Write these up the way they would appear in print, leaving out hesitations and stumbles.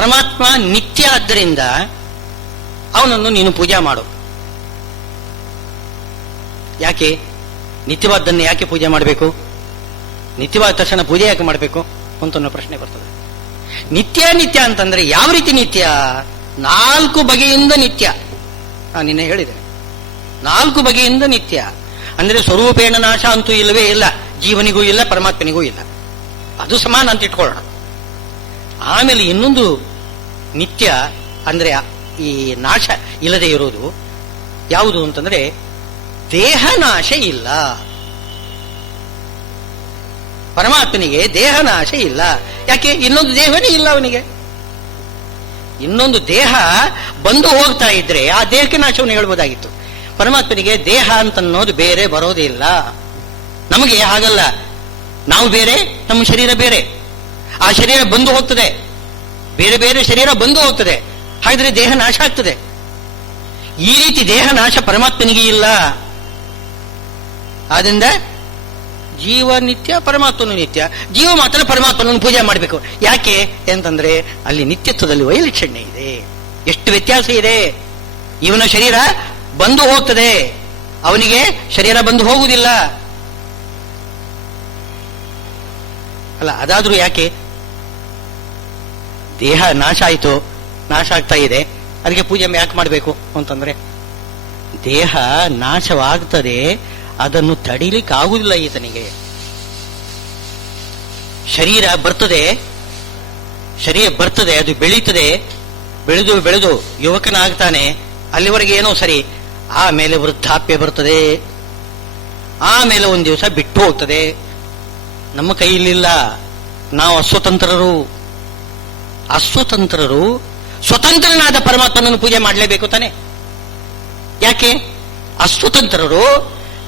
ಪರಮಾತ್ಮ ನಿತ್ಯ ಆದ್ದರಿಂದ ಅವನನ್ನು ನೀನು ಪೂಜೆ ಮಾಡು. ಯಾಕೆ ನಿತ್ಯವಾದ್ದನ್ನು ಯಾಕೆ ಪೂಜೆ ಮಾಡಬೇಕು? ನಿತ್ಯವಾದ ತಕ್ಷಣ ಪೂಜೆ ಯಾಕೆ ಮಾಡಬೇಕು ಅಂತ ಅನ್ನೋ ಪ್ರಶ್ನೆ ಬರ್ತದೆ. ನಿತ್ಯ ನಿತ್ಯ ಅಂತಂದ್ರೆ ಯಾವ ರೀತಿ ನಿತ್ಯ? 4 ಬಗೆಯಿಂದ ನಿತ್ಯ. ನಾನು ನಿನ್ನೆ ಹೇಳಿದೆ, 4 ಬಗೆಯಿಂದ ನಿತ್ಯ ಅಂದ್ರೆ ಸ್ವರೂಪೇಣ ನಾಶ ಅಂತೂ ಇಲ್ಲವೇ ಇಲ್ಲ, ಜೀವನಿಗೂ ಇಲ್ಲ, ಪರಮಾತ್ಮನಿಗೂ ಇಲ್ಲ, ಅದು ಸಮಾನ ಅಂತ ಇಟ್ಕೊಳ್ಳೋಣ. ಆಮೇಲೆ ಇನ್ನೊಂದು ನಿತ್ಯ ಅಂದ್ರೆ ಈ ನಾಶ ಇಲ್ಲದೆ ಇರೋದು ಯಾವುದು ಅಂತಂದ್ರೆ ದೇಹ ನಾಶ ಇಲ್ಲ. ಪರಮಾತ್ಮನಿಗೆ ದೇಹ ನಾಶ ಇಲ್ಲ. ಯಾಕೆ? ಇನ್ನೊಂದು ದೇಹನೇ ಇಲ್ಲ ಅವನಿಗೆ. ಇನ್ನೊಂದು ದೇಹ ಬಂದು ಹೋಗ್ತಾ ಇದ್ರೆ ಆ ದೇಹಕ್ಕೆ ನಾಶವನ್ನು ಹೇಳ್ಬೋದಾಗಿತ್ತು. ಪರಮಾತ್ಮನಿಗೆ ದೇಹ ಅಂತನ್ನೋದು ಬೇರೆ ಬರೋದೇ ಇಲ್ಲ. ನಮಗೆ ಹಾಗಲ್ಲ, ನಾವು ಬೇರೆ, ನಮ್ಮ ಶರೀರ ಬೇರೆ. ಆ ಶರೀರ ಬಂದು ಹೋಗ್ತದೆ, ಬೇರೆ ಬೇರೆ ಶರೀರ ಬಂದು ಹೋಗ್ತದೆ. ಹಾಗಿದ್ರೆ ದೇಹ ನಾಶ ಆಗ್ತದೆ. ಈ ರೀತಿ ದೇಹ ನಾಶ ಪರಮಾತ್ಮನಿಗೆ ಇಲ್ಲ. ಆದ್ರಿಂದ ಜೀವ ನಿತ್ಯ, ಪರಮಾತ್ಮನು ನಿತ್ಯ. ಜೀವ ಮಾತ್ರ ಪರಮಾತ್ಮನನ್ನು ಪೂಜೆ ಮಾಡಬೇಕು. ಯಾಕೆ ಅಂತಂದ್ರೆ ಅಲ್ಲಿ ನಿತ್ಯತ್ವದಲ್ಲಿ ವೈಲಕ್ಷಣ್ಯ ಇದೆ. ಎಷ್ಟು ವ್ಯತ್ಯಾಸ ಇದೆ. ಇವನ ಶರೀರ ಬಂದು ಹೋಗ್ತದೆ, ಅವನಿಗೆ ಶರೀರ ಬಂದು ಹೋಗುವುದಿಲ್ಲ ಅಲ್ಲ. ಅದಾದ್ರೂ ಯಾಕೆ ದೇಹ ನಾಶ ಆಯಿತು, ನಾಶ ಆಗ್ತಾ ಇದೆ, ಅದಕ್ಕೆ ಪೂಜೆ ಯಾಕೆ ಮಾಡಬೇಕು ಅಂತಂದ್ರೆ ದೇಹ ನಾಶವಾಗ್ತದೆ, ಅದನ್ನು ತಡಿಲಿಕ್ಕೆ ಆಗುವುದಿಲ್ಲ ಈತನಿಗೆ. ಶರೀರ ಬರ್ತದೆ, ಅದು ಬೆಳೀತದೆ, ಬೆಳೆದು ಬೆಳೆದು ಯುವಕನಾಗ್ತಾನೆ, ಅಲ್ಲಿವರೆಗೆ ಏನೋ ಸರಿ. ಆಮೇಲೆ ವೃದ್ಧಾಪ್ಯ ಬರ್ತದೆ, ಆಮೇಲೆ ಒಂದು ದಿವಸ ಬಿಟ್ಟು ಹೋಗ್ತದೆ. ನಮ್ಮ ಕೈಯಲ್ಲಿಲ್ಲ, ನಾವು ಅಸ್ವತಂತ್ರರು. ಸ್ವತಂತ್ರನಾದ ಪರಮಾತ್ಮನನ್ನು ಪೂಜೆ ಮಾಡಲೇಬೇಕು ತಾನೆ. ಯಾಕೆ? ಅಸ್ವತಂತ್ರರು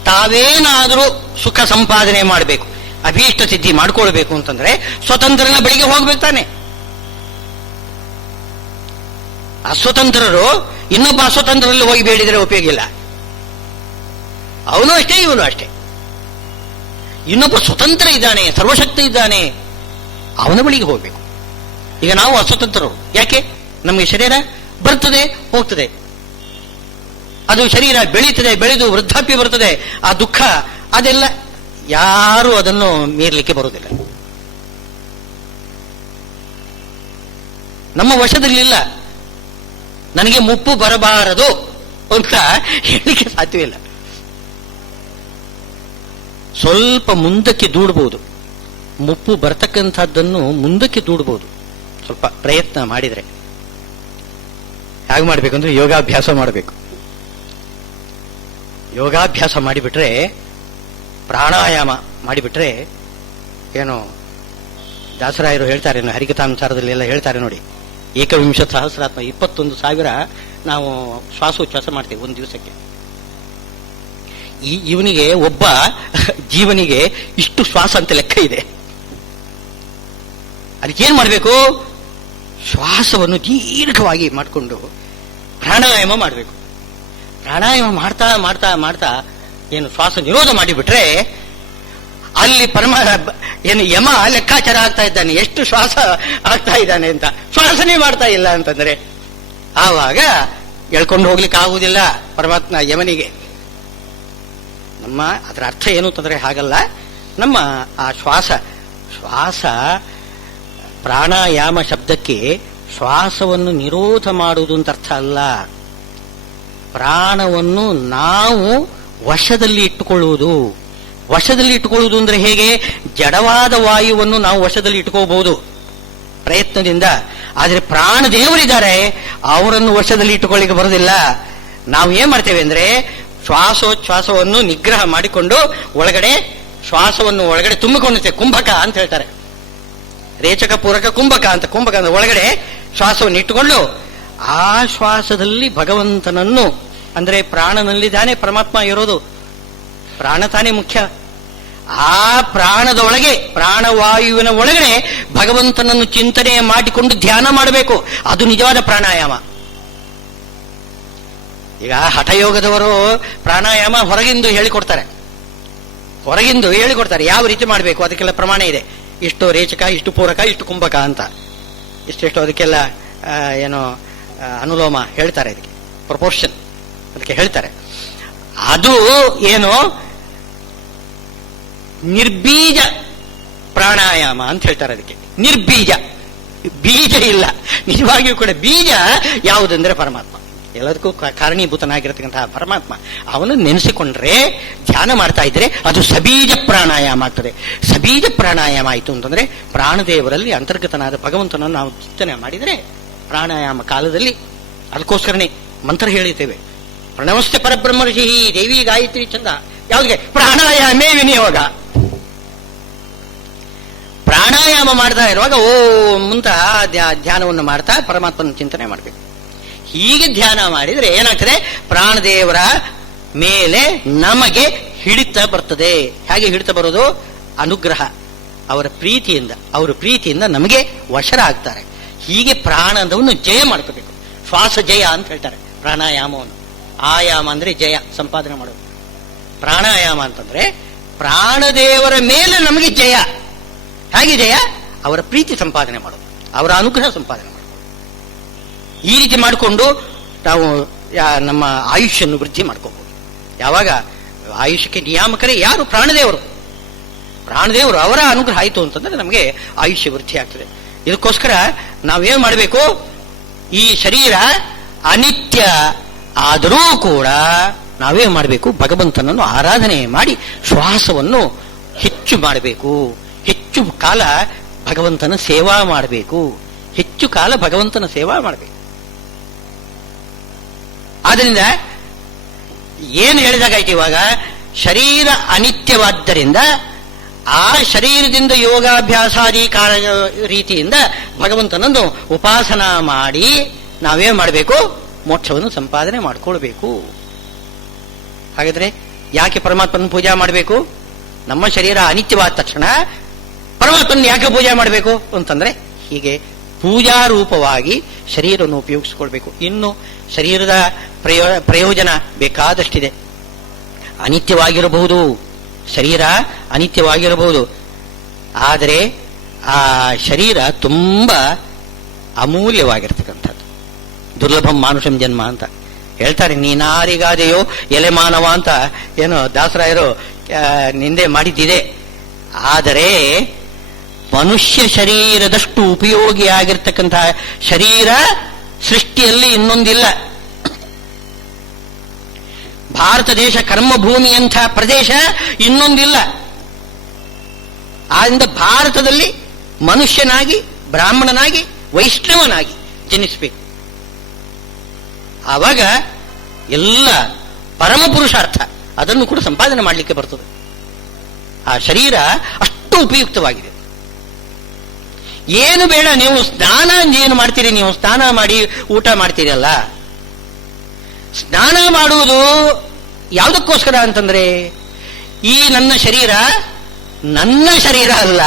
ತಾವೇನಾದರೂ ಸುಖ ಸಂಪಾದನೆ ಮಾಡಬೇಕು, ಅಭೀಷ್ಟ ಸಿದ್ಧಿ ಮಾಡ್ಕೊಳ್ಬೇಕು ಅಂತಂದ್ರೆ ಸ್ವತಂತ್ರನ ಬಳಿಗೆ ಹೋಗ್ಬೇಕು ತಾನೆ. ಅಸ್ವತಂತ್ರರು ಇನ್ನೊಬ್ಬ ಅಸ್ವತಂತ್ರರಲ್ಲಿ ಹೋಗಿ ಬೇಡಿದರೆ ಉಪಯೋಗ ಇಲ್ಲ. ಅವನು ಅಷ್ಟೇ, ಇವನು ಅಷ್ಟೇ. ಇನ್ನೊಬ್ಬ ಸ್ವತಂತ್ರ ಇದ್ದಾನೆ, ಸರ್ವಶಕ್ತಿ ಇದ್ದಾನೆ, ಅವನ ಬಳಿಗೆ ಹೋಗ್ಬೇಕು. ಈಗ ನಾವು ಅಸ್ವತಂತ್ರರು. ಯಾಕೆ? ನಮಗೆ ಶರೀರ ಬರ್ತದೆ, ಹೋಗ್ತದೆ. ಅದು ಶರೀರ ಬೆಳೀತದೆ, ಬೆಳೆದು ವೃದ್ಧಾಪ್ಯ ಬರ್ತದೆ. ಆ ದುಃಖ ಅದೆಲ್ಲ ಯಾರು ಅದನ್ನು ಮೀರಲಿಕ್ಕೆ ಬರುವುದಿಲ್ಲ, ನಮ್ಮ ವಶದಲ್ಲಿಲ್ಲ. ನನಗೆ ಮುಪ್ಪು ಬರಬಾರದು ಅಂತ ಹೇಳಲಿಕ್ಕೆ ಸಾಧ್ಯವಿಲ್ಲ. ಸ್ವಲ್ಪ ಮುಂದಕ್ಕೆ ದೂಡಬಹುದು, ಮುಪ್ಪು ಬರ್ತಕ್ಕಂಥದ್ದನ್ನು ಮುಂದಕ್ಕೆ ದೂಡಬಹುದು ಸ್ವಲ್ಪ ಪ್ರಯತ್ನ ಮಾಡಿದರೆ. ಹೇಗೆ ಮಾಡಬೇಕಂದ್ರೆ ಯೋಗಾಭ್ಯಾಸ ಮಾಡಬೇಕು. ಯೋಗಾಭ್ಯಾಸ ಮಾಡಿಬಿಟ್ರೆ, ಪ್ರಾಣಾಯಾಮ ಮಾಡಿಬಿಟ್ರೆ, ಏನು ದಾಸರಾಯರು ಹೇಳ್ತಾರೆ, ಹರಿಕಥಾನುಸಾರದಲ್ಲಿ ಎಲ್ಲ ಹೇಳ್ತಾರೆ ನೋಡಿ, 21 ಸಹಸ್ರಾತ್ಮ 21,000 ನಾವು ಶ್ವಾಸೋಚ್ಛ್ವಾಸ ಮಾಡ್ತೇವೆ ಒಂದು ದಿವಸಕ್ಕೆ. ಇವನಿಗೆ ಒಬ್ಬ ಜೀವನಿಗೆ ಇಷ್ಟು ಶ್ವಾಸ ಅಂತ ಲೆಕ್ಕ ಇದೆ. ಅದಕ್ಕೇನ್ ಮಾಡಬೇಕು? ಶ್ವಾಸವನ್ನು ದೀರ್ಘವಾಗಿ ಮಾಡಿಕೊಂಡು ಪ್ರಾಣಾಯಾಮ ಮಾಡಬೇಕು. ಪ್ರಾಣಾಯಾಮ ಮಾಡ್ತಾ ಮಾಡ್ತಾ ಮಾಡ್ತಾ ಏನು ಶ್ವಾಸ ನಿರೋಧ ಮಾಡಿಬಿಟ್ರೆ ಅಲ್ಲಿ ಏನು ಯಮ ಲೆಕ್ಕಾಚಾರ ಆಗ್ತಾ ಇದ್ದಾನೆ, ಎಷ್ಟು ಶ್ವಾಸ ಆಗ್ತಾ ಇದ್ದಾನೆ ಅಂತ. ಶ್ವಾಸನೇ ಮಾಡ್ತಾ ಇಲ್ಲ ಅಂತಂದ್ರೆ ಆವಾಗ ಎಳ್ಕೊಂಡು ಹೋಗ್ಲಿಕ್ಕೆ ಆಗುವುದಿಲ್ಲ ಪರಮಾತ್ಮ ಯಮನಿಗೆ. ಅದರ ಅರ್ಥ ಏನು ಅಂತಂದ್ರೆ ಹಾಗಲ್ಲ. ನಮ್ಮ ಆ ಶ್ವಾಸ ಪ್ರಾಣಾಯಾಮ ಶಬ್ದಕ್ಕೆ ಶ್ವಾಸವನ್ನು ನಿರೋಧ ಮಾಡುವುದು ಅಂತ ಅರ್ಥ ಅಲ್ಲ. ಪ್ರಾಣವನ್ನು ನಾವು ವಶದಲ್ಲಿ ಇಟ್ಟುಕೊಳ್ಳುವುದು. ವಶದಲ್ಲಿ ಇಟ್ಟುಕೊಳ್ಳುವುದು ಅಂದ್ರೆ ಹೇಗೆ? ಜಡವಾದ ವಾಯುವನ್ನು ನಾವು ವಶದಲ್ಲಿ ಇಟ್ಕೋಬಹುದು ಪ್ರಯತ್ನದಿಂದ. ಆದರೆ ಪ್ರಾಣ ದೇವರಿದ್ದಾರೆ, ಅವರನ್ನು ವಶದಲ್ಲಿ ಇಟ್ಟುಕೊಳ್ಳಿಕ್ಕೆ ಬರುವುದಿಲ್ಲ. ನಾವು ಏನ್ ಮಾಡ್ತೇವೆ ಅಂದ್ರೆ ಶ್ವಾಸೋಚ್ಛ್ವಾಸವನ್ನು ನಿಗ್ರಹ ಮಾಡಿಕೊಂಡು ಒಳಗಡೆ ಶ್ವಾಸವನ್ನು ಒಳಗಡೆ ತುಂಬಿಕೊಂಡಿರ್ತೇವೆ. ಕುಂಭಕ ಅಂತ ಹೇಳ್ತಾರೆ, ರೇಚಕ ಪೂರಕ ಕುಂಭಕ ಅಂತ. ಕುಂಭಕ ಅಂದ್ರೆ ಒಳಗಡೆ ಶ್ವಾಸವನ್ನು ಇಟ್ಟುಕೊಂಡು ಆ ಶ್ವಾಸದಲ್ಲಿ ಭಗವಂತನನ್ನು, ಅಂದ್ರೆ ಪ್ರಾಣನಲ್ಲಿದ್ದಾನೆ ಪರಮಾತ್ಮ ಇರೋದು, ಪ್ರಾಣ ತಾನೇ ಮುಖ್ಯ. ಆ ಪ್ರಾಣದೊಳಗೆ, ಪ್ರಾಣವಾಯುವಿನ ಒಳಗಡೆ ಭಗವಂತನನ್ನು ಚಿಂತನೆ ಮಾಡಿಕೊಂಡು ಧ್ಯಾನ ಮಾಡಬೇಕು. ಅದು ನಿಜವಾದ ಪ್ರಾಣಾಯಾಮ. ಈಗ ಹಠಯೋಗದವರು ಪ್ರಾಣಾಯಾಮ ಹೊರಗಿಂದು ಹೇಳಿಕೊಡ್ತಾರೆ, ಯಾವ ರೀತಿ ಮಾಡಬೇಕು ಅದಕ್ಕೆಲ್ಲ ಪ್ರಮಾಣ ಇದೆ. ಇಷ್ಟು ರೇಚಕ, ಇಷ್ಟು ಪೂರಕ, ಇಷ್ಟು ಕುಂಭಕ ಅಂತ. ಇಷ್ಟೆಷ್ಟು ಅದಕ್ಕೆಲ್ಲ ಏನೋ ಅನುಲೋಮ ಹೇಳ್ತಾರೆ, ಅದಕ್ಕೆ ಪ್ರಪೋರ್ಷನ್ ಅದಕ್ಕೆ ಹೇಳ್ತಾರೆ. ಅದು ಏನು ನಿರ್ಬೀಜ ಪ್ರಾಣಾಯಾಮ ಅಂತ ಹೇಳ್ತಾರೆ. ಅದಕ್ಕೆ ನಿರ್ಬೀಜ, ಬೀಜ ಇಲ್ಲ. ನಿಜವಾಗಿಯೂ ಕೂಡ ಬೀಜ ಯಾವುದಂದ್ರೆ ಪರಮಾತ್ಮ, ಎಲ್ಲದಕ್ಕೂ ಕಾರಣೀಭೂತನಾಗಿರತಕ್ಕಂತಹ ಪರಮಾತ್ಮ. ಅವನು ನೆನೆಸಿಕೊಂಡ್ರೆ, ಧ್ಯಾನ ಮಾಡ್ತಾ ಇದ್ರೆ ಅದು ಸಬೀಜ ಪ್ರಾಣಾಯಾಮ ಆಗ್ತದೆ. ಸಬೀಜ ಪ್ರಾಣಾಯಾಮ ಆಯಿತು ಅಂತಂದ್ರೆ ಪ್ರಾಣದೇವರಲ್ಲಿ ಅಂತರ್ಗತನಾದ ಭಗವಂತನನ್ನು ನಾವು ಚಿಂತನೆ ಮಾಡಿದರೆ ಪ್ರಾಣಾಯಾಮ ಕಾಲದಲ್ಲಿ, ಅದಕ್ಕೋಸ್ಕರನೇ ಮಂತ್ರ ಹೇಳಿದ್ದೇವೆ, ಪ್ರಣವಸ್ತೆ ಪರಬ್ರಹ್ಮರ್ಷಿ ದೇವಿ ಗಾಯತ್ರಿ ಚಂದ. ಯಾವುದಿಗೆ? ಪ್ರಾಣಾಯಾಮೇ ವಿನಿಯೋಗ. ಪ್ರಾಣಾಯಾಮ ಮಾಡ್ತಾ ಇರುವಾಗ ಓಂ ಅಂತ ಧ್ಯಾನವನ್ನು ಮಾಡ್ತಾ ಪರಮಾತ್ಮನ ಚಿಂತನೆ ಮಾಡಬೇಕು. ಹೀಗೆ ಧ್ಯಾನ ಮಾಡಿದರೆ ಏನಾಗ್ತದೆ? ಪ್ರಾಣದೇವರ ಮೇಲೆ ನಮಗೆ ಹಿಡಿತ ಬರ್ತದೆ. ಹೇಗೆ ಹಿಡಿತ ಬರೋದು? ಅನುಗ್ರಹ, ಅವರ ಪ್ರೀತಿಯಿಂದ ನಮಗೆ ವಶರಾಗ್ತಾರೆ. ಹೀಗೆ ಪ್ರಾಣದವನ್ನು ಜಯ ಮಾಡ್ಕೋಬೇಕು. ಶ್ವಾಸ ಜಯ ಅಂತ ಹೇಳ್ತಾರೆ ಪ್ರಾಣಾಯಾಮವನ್ನು. ಆಯಾಮ ಅಂದ್ರೆ ಜಯ, ಸಂಪಾದನೆ ಮಾಡೋದು. ಪ್ರಾಣಾಯಾಮ ಅಂತಂದ್ರೆ ಪ್ರಾಣದೇವರ ಮೇಲೆ ನಮಗೆ ಜಯ. ಹೇಗೆ ಜಯ? ಅವರ ಪ್ರೀತಿ ಸಂಪಾದನೆ ಮಾಡೋದು, ಅವರ ಅನುಗ್ರಹ ಸಂಪಾದನೆ ಮಾಡೋದು. ಈ ರೀತಿ ಮಾಡಿಕೊಂಡು ನಾವು ನಮ್ಮ ಆಯುಷ್ಯನ್ನು ವೃದ್ಧಿ ಮಾಡ್ಕೋಬಹುದು. ಯಾವಾಗ ಆಯುಷ್ಯಕ್ಕೆ ನಿಯಾಮಕರೇ ಯಾರು? ಪ್ರಾಣದೇವರು. ಅವರ ಅನುಗ್ರಹ ಆಯಿತು ಅಂತಂದ್ರೆ ನಮಗೆ ಆಯುಷ್ಯ ವೃದ್ಧಿ ಆಗ್ತದೆ. ಇದಕ್ಕೋಸ್ಕರ ನಾವೇನ್ ಮಾಡಬೇಕು? ಈ ಶರೀರ ಅನಿತ್ಯ ಆದರೂ ಕೂಡ ನಾವೇನ್ ಮಾಡಬೇಕು? ಭಗವಂತನನ್ನು ಆರಾಧನೆ ಮಾಡಿ ಶ್ವಾಸವನ್ನು ಹೆಚ್ಚು ಮಾಡಬೇಕು. ಹೆಚ್ಚು ಕಾಲ ಭಗವಂತನ ಸೇವಾ ಮಾಡಬೇಕು. ಹೆಚ್ಚು ಕಾಲ ಭಗವಂತನ ಸೇವಾ ಮಾಡಬೇಕು. ಆದ್ದರಿಂದ ಏನು ಹೇಳಿದಾಗಾಯ್ತು? ಇವಾಗ ಶರೀರ ಅನಿತ್ಯವಾದ್ದರಿಂದ ಆ ಶರೀರದಿಂದ ಯೋಗಾಭ್ಯಾಸಾದಿ ರೀತಿಯಿಂದ ಭಗವಂತನನ್ನು ಉಪಾಸನಾ ಮಾಡಿ ನಾವೇನ್ ಮಾಡಬೇಕು? ಮೋಕ್ಷವನ್ನು ಸಂಪಾದನೆ ಮಾಡಿಕೊಳ್ಬೇಕು. ಹಾಗಾದ್ರೆ ಯಾಕೆ ಪರಮಾತ್ಮನ ಪೂಜಾ ಮಾಡಬೇಕು? ನಮ್ಮ ಶರೀರ ಅನಿತ್ಯವಾದ ತಕ್ಷಣ ಪರಮಾತ್ಮನ ಯಾಕೆ ಪೂಜೆ ಮಾಡಬೇಕು ಅಂತಂದ್ರೆ ಹೀಗೆ ಪೂಜಾರೂಪವಾಗಿ ಶರೀರವನ್ನು ಉಪಯೋಗಿಸಿಕೊಳ್ಬೇಕು. ಇನ್ನು ಶರೀರದ ಪ್ರಯೋಜನ ಬೇಕಾದಷ್ಟಿದೆ. ಅನಿತ್ಯವಾಗಿರಬಹುದು, ಶರೀರ ಅನಿತ್ಯವಾಗಿರಬಹುದು, ಆದರೆ ಆ ಶರೀರ ತುಂಬಾ ಅಮೂಲ್ಯವಾಗಿರ್ತಕ್ಕಂಥದ್ದು. ದುರ್ಲಭಂ ಮಾನುಷಂ ಜನ್ಮ ಅಂತ ಹೇಳ್ತಾರೆ. ನೀನಾರಿಗಾದೆಯೋ ಎಲೆ ಮಾನವ ಅಂತ ಏನೋ ದಾಸರಾಯರು ನಿಂದೆ ಮಾಡಿದ್ದಿದೆ. ಆದರೆ ಮನುಷ್ಯ ಶರೀರದಷ್ಟು ಉಪಯೋಗಿಯಾಗಿರ್ತಕ್ಕಂತಹ ಶರೀರ ಸೃಷ್ಟಿಯಲ್ಲಿ ಇನ್ನೊಂದಿಲ್ಲ. ಭಾರತ ದೇಶ ಕರ್ಮಭೂಮಿಯಂಥ ಪ್ರದೇಶ ಇನ್ನೊಂದಿಲ್ಲ. ಆದ್ದರಿಂದ ಭಾರತದಲ್ಲಿ ಮನುಷ್ಯನಾಗಿ, ಬ್ರಾಹ್ಮಣನಾಗಿ, ವೈಷ್ಣವನಾಗಿ ಜನಿಸಬೇಕು. ಆವಾಗ ಎಲ್ಲ ಪರಮ ಪುರುಷಾರ್ಥ ಅದನ್ನು ಕೂಡ ಸಂಪಾದನೆ ಮಾಡಲಿಕ್ಕೆ ಬರ್ತದೆ. ಆ ಶರೀರ ಅಷ್ಟು ಉಪಯುಕ್ತವಾಗಿದೆ. ಏನು ಬೇಡ, ನೀವು ಸ್ನಾನ ಏನು ಮಾಡ್ತೀರಿ? ನೀವು ಸ್ನಾನ ಮಾಡಿ ಊಟ ಮಾಡ್ತೀರಲ್ಲ, ಸ್ನಾನ ಮಾಡುವುದು ಯಾವುದಕ್ಕೋಸ್ಕರ ಅಂತಂದ್ರೆ ಈ ನನ್ನ ಶರೀರ ಅಲ್ಲ,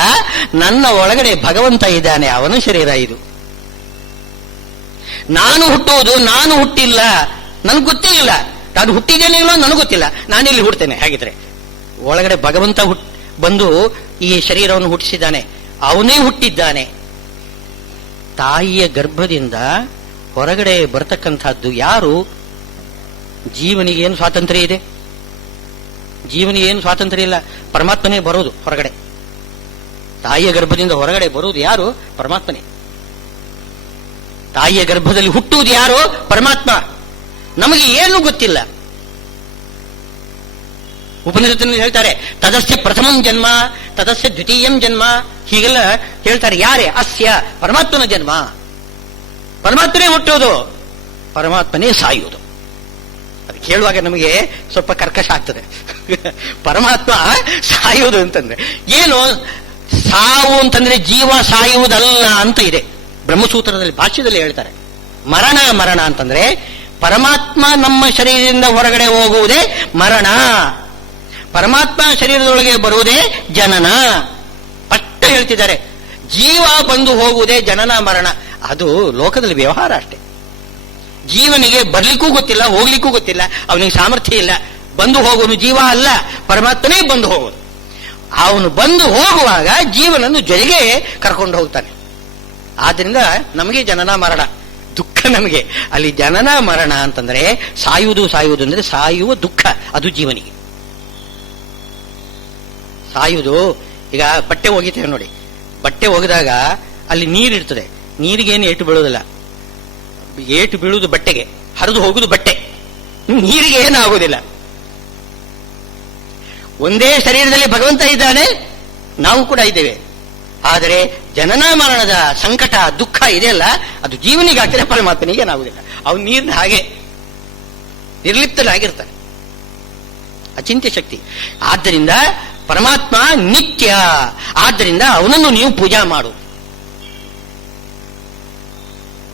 ನನ್ನ ಒಳಗಡೆ ಭಗವಂತ ಇದ್ದಾನೆ, ಅವನ ಶರೀರ ಇದು. ನಾನು ಹುಟ್ಟುವುದು, ನಾನು ಹುಟ್ಟಿಲ್ಲ, ನನಗೆ ಗೊತ್ತೇ ಇಲ್ಲ. ನಾನು ಹುಟ್ಟಿದ್ದೇನೆ ಇಲ್ಲೋ ನನಗೆ ಗೊತ್ತಿಲ್ಲ, ನಾನಿಲ್ಲಿ ಹುಡ್ತೇನೆ. ಹಾಗಿದ್ರೆ ಒಳಗಡೆ ಭಗವಂತ ಬಂದು ಈ ಶರೀರವನ್ನು ಹುಟ್ಟಿಸಿದ್ದಾನೆ, ಅವನೇ ಹುಟ್ಟಿದ್ದಾನೆ. ತಾಯಿಯ ಗರ್ಭದಿಂದ ಹೊರಗಡೆ ಬರತಕ್ಕಂಥದ್ದು ಯಾರು? ಜೀವನಿಗೇನು ಸ್ವಾತಂತ್ರ್ಯ ಇದೆ? ಜೀವನಿಗೇನು ಸ್ವಾತಂತ್ರ್ಯ ಇಲ್ಲ. ಪರಮಾತ್ಮನೇ ಬರೋದು ಹೊರಗಡೆ. ತಾಯಿಯ ಗರ್ಭದಿಂದ ಹೊರಗಡೆ ಬರುವುದು ಯಾರು? ಪರಮಾತ್ಮನೇ. ತಾಯಿಯ ಗರ್ಭದಲ್ಲಿ ಹುಟ್ಟುವುದು ಯಾರು? ಪರಮಾತ್ಮ. ನಮಗೆ ಏನು ಗೊತ್ತಿಲ್ಲ. ಉಪನಿಷತ್ತಿನಲ್ಲಿ ಹೇಳ್ತಾರೆ, ತದಸ್ಯ ಪ್ರಥಮಂ ಜನ್ಮ, ತದಸ್ಯ ದ್ವಿತೀಯಂ ಜನ್ಮ, ಹೀಗೆಲ್ಲ ಹೇಳ್ತಾರೆ. ಯಾರೇ? ಅಸ್ಯ, ಪರಮಾತ್ಮನ ಜನ್ಮ. ಪರಮಾತ್ಮನೇ ಹುಟ್ಟುವುದು, ಪರಮಾತ್ಮನೇ ಸಾಯುವುದು. ಅದು ಕೇಳುವಾಗ ನಮಗೆ ಸ್ವಲ್ಪ ಕರ್ಕಶ ಆಗ್ತದೆ. ಪರಮಾತ್ಮ ಸಾಯುವುದು ಅಂತಂದ್ರೆ ಏನು? ಸಾವು ಅಂತಂದ್ರೆ ಜೀವ ಸಾಯುವುದಲ್ಲ ಅಂತ ಇದೆ ಬ್ರಹ್ಮಸೂತ್ರದಲ್ಲಿ, ಭಾಷ್ಯದಲ್ಲಿ ಹೇಳ್ತಾರೆ. ಮರಣ ಅಂತಂದ್ರೆ ಪರಮಾತ್ಮ ನಮ್ಮ ಶರೀರದಿಂದ ಹೊರಗಡೆ ಹೋಗುವುದೇ ಮರಣ, ಪರಮಾತ್ಮ ಶರೀರದೊಳಗೆ ಬರುವುದೇ ಜನನ. ಪಟ್ಟ ಹೇಳ್ತಿದ್ದಾರೆ. ಜೀವ ಬಂದು ಹೋಗುವುದೇ ಜನನ ಮರಣ. ಅದು ಲೋಕದಲ್ಲಿ ವ್ಯವಹಾರ ಅಷ್ಟೇ. ಜೀವನಿಗೆ ಬರ್ಲಿಕ್ಕೂ ಗೊತ್ತಿಲ್ಲ, ಹೋಗ್ಲಿಕ್ಕೂ ಗೊತ್ತಿಲ್ಲ, ಅವನಿಗೆ ಸಾಮರ್ಥ್ಯ ಇಲ್ಲ. ಬಂದು ಹೋಗುವನು ಜೀವ ಅಲ್ಲ, ಪರಮಾತ್ಮನೇ ಬಂದು ಹೋಗುವುದು. ಅವನು ಬಂದು ಹೋಗುವಾಗ ಜೀವನನ್ನು ಜೊತೆಗೆ ಕರ್ಕೊಂಡು ಹೋಗ್ತಾನೆ. ಆದ್ರಿಂದ ನಮಗೆ ಜನನ ಮರಣ ದುಃಖ. ನಮಗೆ ಅಲ್ಲಿ ಜನನ ಮರಣ ಅಂತಂದ್ರೆ ಸಾಯುವುದು ಅಂದ್ರೆ ಸಾಯುವ ದುಃಖ, ಅದು ಜೀವನಿಗೆ. ಸಾಯುವುದು, ಈಗ ಬಟ್ಟೆ ಒಗಿತೇವೆ ನೋಡಿ, ಬಟ್ಟೆ ಒಗೆದಾಗ ಅಲ್ಲಿ ನೀರಿರ್ತದೆ, ನೀರಿಗೇನು ಏಟು ಬೀಳೋದಿಲ್ಲ, ಏಟು ಬೀಳುವುದು ಬಟ್ಟೆಗೆ, ಹರಿದು ಹೋಗುದು ಬಟ್ಟೆ, ನೀರಿಗೆ ಏನೂ ಆಗುವುದಿಲ್ಲ. ಒಂದೇ ಶರೀರದಲ್ಲಿ ಭಗವಂತ ಇದ್ದಾನೆ, ನಾವು ಕೂಡ ಇದ್ದೇವೆ. ಆದರೆ ಜನನ ಮರಣದ ಸಂಕಟ ದುಃಖ ಇದೆಯಲ್ಲ, ಅದು ಜೀವನಿಗೆ ಆಗ್ತದೆ, ಪರಮಾತ್ಮನಿಗೆ ಏನಾಗುವುದಿಲ್ಲ. ಅವನು ನೀರಿನ ಹಾಗೆ ನಿರ್ಲಿಪ್ತನಾಗಿರ್ತಾನೆ, ಅಚಿಂತ್ಯ ಶಕ್ತಿ. ಆದ್ದರಿಂದ ಪರಮಾತ್ಮ ನಿತ್ಯ, ಆದ್ದರಿಂದ ಅವನನ್ನು ನೀವು ಪೂಜಾ ಮಾಡು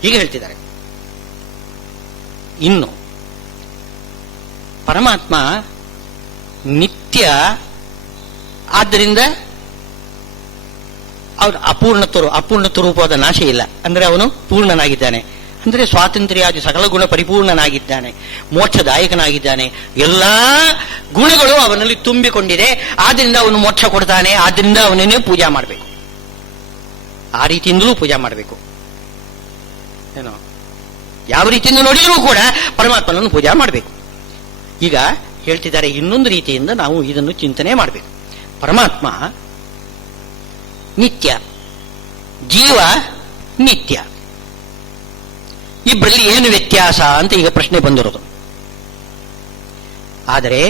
ಹೀಗೆ ಹೇಳ್ತಿದ್ದಾರೆ. ಇನ್ನು ಪರಮಾತ್ಮ ನಿತ್ಯ, ಆದ್ದರಿಂದ ಅವನು ಅಪೂರ್ಣತ್ವ ರೂಪವಾದ ನಾಶ ಇಲ್ಲ, ಅಂದ್ರೆ ಅವನು ಪೂರ್ಣನಾಗಿದ್ದಾನೆ, ಅಂದ್ರೆ ಸ್ವಾತಂತ್ರ್ಯಾದಿ ಸಕಲ ಗುಣ ಪರಿಪೂರ್ಣನಾಗಿದ್ದಾನೆ, ಮೋಕ್ಷದಾಯಕನಾಗಿದ್ದಾನೆ, ಎಲ್ಲಾ ಗುಣಗಳು ಅವನಲ್ಲಿ ತುಂಬಿಕೊಂಡಿದೆ. ಆದ್ದರಿಂದ ಅವನು ಮೋಕ್ಷ ಕೊಡ್ತಾನೆ, ಆದ್ದರಿಂದ ಅವನನ್ನೇ ಪೂಜಾ ಮಾಡಬೇಕು. ಆ ರೀತಿಯಿಂದಲೂ ಪೂಜಾ ಮಾಡಬೇಕು. ಏನೋ ಯಾವ ರೀತಿಯಿಂದ ನೋಡಿದರೂ ಕೂಡ ಪರಮಾತ್ಮನನ್ನು ಪೂಜಾ ಮಾಡಬೇಕು. ಈಗ ಹೇಳ್ತಿದ್ದಾರೆ, ಇನ್ನೊಂದು ರೀತಿಯಿಂದ ನಾವು ಇದನ್ನು ಚಿಂತನೆ ಮಾಡಬೇಕು. ಪರಮಾತ್ಮ ನಿತ್ಯ, ಜೀವ ನಿತ್ಯ, ಇಬ್ಬರಲ್ಲಿ ಏನು ವ್ಯತ್ಯಾಸ ಅಂತ ಈಗ ಪ್ರಶ್ನೆ ಬಂದಿರೋದು. ಆದರೆ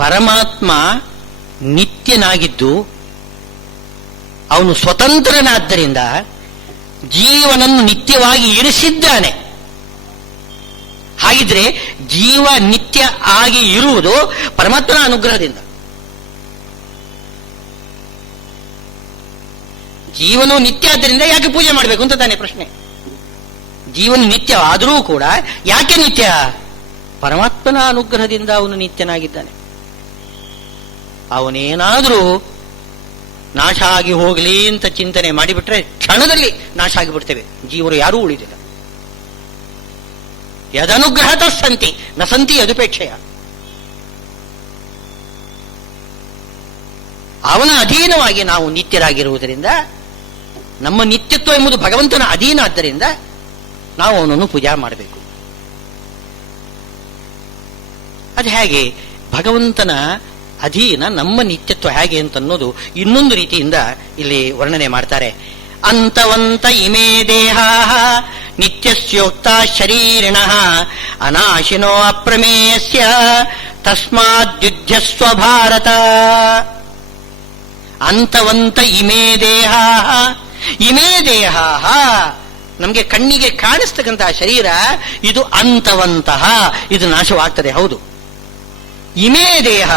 ಪರಮಾತ್ಮ ನಿತ್ಯನಾಗಿದ್ದು ಅವನು ಸ್ವತಂತ್ರನಾದ್ದರಿಂದ ಜೀವನನ್ನು ನಿತ್ಯವಾಗಿ ಇರಿಸಿದ್ದಾನೆ. ಹಾಗಿದ್ರೆ ಜೀವ ನಿತ್ಯ ಆಗಿ ಇರುವುದು ಪರಮಾತ್ಮನ ಅನುಗ್ರಹದಿಂದ. ಜೀವನು ನಿತ್ಯ ಆದ್ದರಿಂದ ಯಾಕೆ ಪೂಜೆ ಮಾಡಬೇಕು ಅಂತ ತಾನೇ ಪ್ರಶ್ನೆ. ಜೀವನ ನಿತ್ಯ ಆದರೂ ಕೂಡ ಯಾಕೆ ನಿತ್ಯ? ಪರಮಾತ್ಮನ ಅನುಗ್ರಹದಿಂದ ಅವನು ನಿತ್ಯನಾಗಿದ್ದಾನೆ. ಅವನೇನಾದರೂ ನಾಶ ಆಗಿ ಹೋಗಲಿ ಅಂತ ಚಿಂತನೆ ಮಾಡಿಬಿಟ್ರೆ ಕ್ಷಣದಲ್ಲಿ ನಾಶ ಆಗಿಬಿಡ್ತೇವೆ, ಜೀವರು ಯಾರೂ ಉಳಿದಿಲ್ಲ. ಯದನುಗ್ರಹತ ಸಂತಿ ನ ಸಂತಿ ಯದುಪೇಕ್ಷೆಯ. ಅವನ ಅಧೀನವಾಗಿ ನಾವು ನಿತ್ಯರಾಗಿರುವುದರಿಂದ, ನಮ್ಮ ನಿತ್ಯತ್ವ ಎಂಬುದು ಭಗವಂತನ ಅಧೀನ, ಆದ್ದರಿಂದ ನಾವು ಅವನನ್ನು ಪೂಜಾ ಮಾಡಬೇಕು. ಅದು ಹೇಗೆ ಭಗವಂತನ ಅಧೀನ ನಮ್ಮ ನಿತ್ಯತ್ವ ಹೇಗೆ ಅಂತನ್ನೋದು ಇನ್ನೊಂದು ರೀತಿಯಿಂದ ಇಲ್ಲಿ ವರ್ಣನೆ ಮಾಡ್ತಾರೆ. ಅಂತವಂತ ಇಮೇ ದೇಹ ನಿತ್ಯಸ್ಯೋಕ್ತ ಶರೀರಿಣಃ ಅನಾಶಿನೋ ಅಪ್ರಮೇಯಸ್ಯ ತಸ್ಮಾದ್ಯುಧ್ಯಸ್ವ ಭಾರತ. ಅಂತವಂತ ಇಮೇ ದೇಹ, ಇಮೇ ದೇಹ, ನಮಗೆ ಕಣ್ಣಿಗೆ ಕಾಣಿಸ್ತಕ್ಕಂತಹ ಶರೀರ ಇದು ಅಂತವಂತಹ, ಇದು ನಾಶವಾಗ್ತದೆ, ಹೌದು. ಇಮೇ ದೇಹ,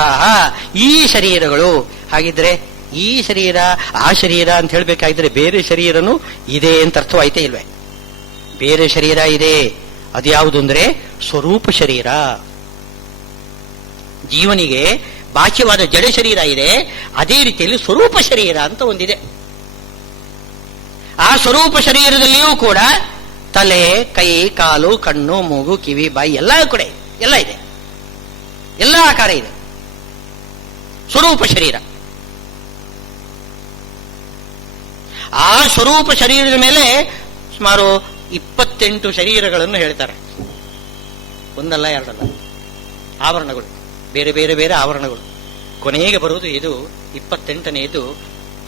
ಈ ಶರೀರಗಳು. ಹಾಗಿದ್ರೆ ಈ ಶರೀರ ಆ ಶರೀರ ಅಂತ ಹೇಳ್ಬೇಕಾಗಿದ್ರೆ ಬೇರೆ ಶರೀರನು ಇದೆ ಅಂತ ಅರ್ಥವಾಯ್ತೇ ಇಲ್ವೇ? ಬೇರೆ ಶರೀರ ಇದೆ, ಅದು ಯಾವುದು ಅಂದ್ರೆ ಸ್ವರೂಪ ಶರೀರ. ಜೀವನಿಗೆ ಬಾಹ್ಯವಾದ ಜಡ ಶರೀರ ಇದೆ, ಅದೇ ರೀತಿಯಲ್ಲಿ ಸ್ವರೂಪ ಶರೀರ ಅಂತ ಒಂದಿದೆ. ಆ ಸ್ವರೂಪ ಶರೀರದಲ್ಲಿಯೂ ಕೂಡ ತಲೆ, ಕೈ, ಕಾಲು, ಕಣ್ಣು, ಮೂಗು, ಕಿವಿ, ಬಾಯಿ ಎಲ್ಲ ಕೂಡ ಎಲ್ಲ ಇದೆ, ಎಲ್ಲ ಆಕಾರ ಇದೆ, ಸ್ವರೂಪ ಶರೀರ. ಆ ಸ್ವರೂಪ ಶರೀರದ ಮೇಲೆ ಸುಮಾರು 28 ಶರೀರಗಳನ್ನು ಹೇಳ್ತಾರೆ, ಒಂದಲ್ಲ ಎರಡಲ್ಲ, ಆವರಣಗಳು, ಬೇರೆ ಬೇರೆ ಬೇರೆ ಆವರಣಗಳು. ಕೊನೆಗೆ ಬರುವುದು ಇದು 28ನೇದು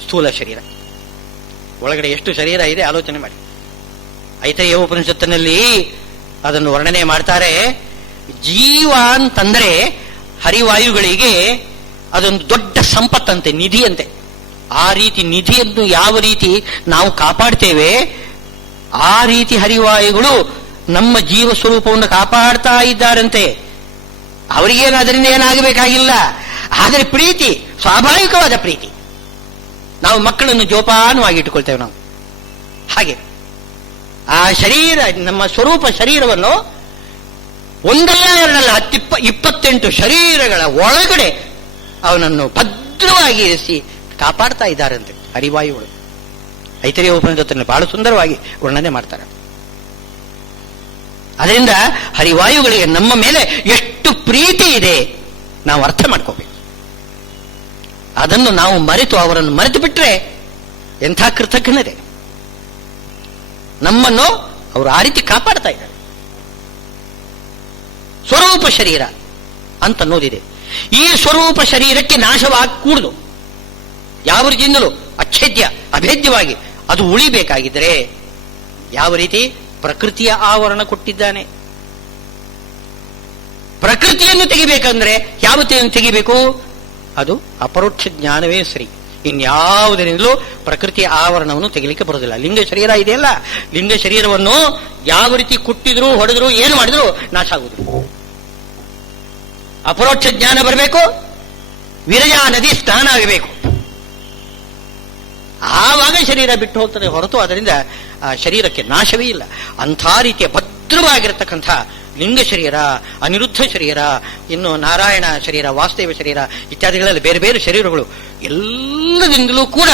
ಸ್ಥೂಲ ಶರೀರ. ಒಳಗಡೆ ಎಷ್ಟು ಶರೀರ ಇದೆ ಆಲೋಚನೆ ಮಾಡಿ. ಐತರೇಯ ಉಪನಿಷತ್ತಿನಲ್ಲಿ ಅದನ್ನು ವರ್ಣನೆ ಮಾಡ್ತಾರೆ. ಜೀವ ಅಂತಂದ್ರೆ ಹರಿವಾಯುಗಳಿಗೆ ಅದೊಂದು ದೊಡ್ಡ ಸಂಪತ್ತಂತೆ, ನಿಧಿಯಂತೆ. ಆ ರೀತಿ ನಿಧಿಯನ್ನು ಯಾವ ರೀತಿ ನಾವು ಕಾಪಾಡ್ತೇವೆ, ಆ ರೀತಿ ಹರಿವಾಯುಗಳು ನಮ್ಮ ಜೀವ ಸ್ವರೂಪವನ್ನು ಕಾಪಾಡ್ತಾ ಇದ್ದಾರಂತೆ. ಅವರಿಗೇನು ಅದರಿಂದ ಏನಾಗಬೇಕಾಗಿಲ್ಲ. ಆದರೆ ಪ್ರೀತಿ, ಸ್ವಾಭಾವಿಕವಾದ ಪ್ರೀತಿ. ನಾವು ಮಕ್ಕಳನ್ನು ಜೋಪಾನವಾಗಿ ಇಟ್ಟುಕೊಳ್ತೇವೆ ನಾವು. ಹಾಗೆ ಆ ಶರೀರ, ನಮ್ಮ ಸ್ವರೂಪ ಶರೀರವನ್ನು ಒಂದಲ್ಲ ಎರಡಲ್ಲ 28 ಶರೀರಗಳ ಒಳಗಡೆ ಅವನನ್ನು ಭದ್ರವಾಗಿ ಇರಿಸಿ ಕಾಪಾಡ್ತಾ ಇದ್ದಾರಂತೆ ಹರಿವಾಯುಗಳು. ಐತರೇಯ ಉಪನಿಷತ್ತನ್ನು ಬಹಳ ಸುಂದರವಾಗಿ ವರ್ಣನೆ ಮಾಡ್ತಾರೆ. ಅದರಿಂದ ಹರಿವಾಯುಗಳಿಗೆ ನಮ್ಮ ಮೇಲೆ ಎಷ್ಟು ಪ್ರೀತಿ ಇದೆ ನಾವು ಅರ್ಥ ಮಾಡ್ಕೋಬೇಕು. ಅದನ್ನು ನಾವು ಮರೆತು ಅವರನ್ನು ಮರೆತು ಬಿಟ್ರೆ ಎಂಥ ಕೃತಜ್ಞತೆ. ನಮ್ಮನ್ನು ಅವರು ಆ ರೀತಿ ಕಾಪಾಡ್ತಾ ಇದ್ದಾರೆ. ಸ್ವರೂಪ ಶರೀರ ಅಂತನ್ನೋದಿದೆ. ಈ ಸ್ವರೂಪ ಶರೀರಕ್ಕೆ ನಾಶವಾಗಕೂಡದು. ಯಾವ ರೀತಿಯಿಂದಲೂ ಅಚ್ಛೇದ್ಯ ಅಭೇದ್ಯವಾಗಿ ಅದು ಉಳಿಬೇಕಾಗಿದ್ದರೆ ಯಾವ ರೀತಿ ಪ್ರಕೃತಿಯ ಆವರಣ ಕೊಟ್ಟಿದ್ದಾನೆ. ಪ್ರಕೃತಿಯನ್ನು ತೆಗಿಬೇಕಂದ್ರೆ ಯಾವತ್ತೇನು ತೆಗಿಬೇಕು? ಅದು ಅಪರೋಕ್ಷ ಜ್ಞಾನವೇ ಸರಿ. ಇನ್ಯಾವುದರಿಂದಲೂ ಪ್ರಕೃತಿಯ ಆವರಣವನ್ನು ತೆಗಿಲಿಕ್ಕೆ ಬರೋದಿಲ್ಲ. ಲಿಂಗ ಶರೀರ ಇದೆಯಲ್ಲ, ಲಿಂಗ ಶರೀರವನ್ನು ಯಾವ ರೀತಿ ಕುಟ್ಟಿದ್ರು ಹೊಡೆದ್ರು ಏನು ಮಾಡಿದ್ರು ನಾಶ ಆಗುವುದಿಲ್ಲ. ಅಪರೋಕ್ಷ ಜ್ಞಾನ ಬರಬೇಕು, ವಿರಜಾ ನದಿ ಸ್ನಾನ ಆಗಬೇಕು, ಆವಾಗ ಶರೀರ ಬಿಟ್ಟು ಹೋಗ್ತದೆ ಹೊರತು ಅದರಿಂದ ಆ ಶರೀರಕ್ಕೆ ನಾಶವೇ ಇಲ್ಲ. ಅಂಥ ರೀತಿಯ ಭದ್ರವಾಗಿರತಕ್ಕಂಥ ಲಿಂಗ ಶರೀರ, ಅನಿರುದ್ಧ ಶರೀರ, ಇನ್ನು ನಾರಾಯಣ ಶರೀರ, ವಾಸ್ತವ ಶರೀರ ಇತ್ಯಾದಿಗಳಲ್ಲಿ ಬೇರೆ ಬೇರೆ ಶರೀರಗಳು ಎಲ್ಲದಿಂದಲೂ ಕೂಡ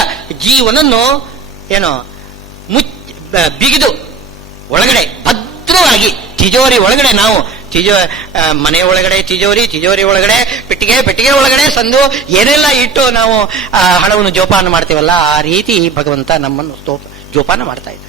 ಜೀವನನ್ನು ಏನೋ ಬಿಗಿದು ಒಳಗಡೆ ಭದ್ರವಾಗಿ ತಿಜೋರಿ ಒಳಗಡೆ ನಾವು ಮನೆ ಒಳಗಡೆ ತಿಜೋರಿ ಒಳಗಡೆ ಪೆಟ್ಟಿಗೆ ಒಳಗಡೆ ಸಂದು ಏನೆಲ್ಲ ಇಟ್ಟು ನಾವು ಹಣವನ್ನು ಜೋಪಾನ ಮಾಡ್ತೀವಲ್ಲ, ಆ ರೀತಿ ಭಗವಂತ ನಮ್ಮನ್ನು ಜೋಪಾನ ಮಾಡ್ತಾ ಇದ್ದ.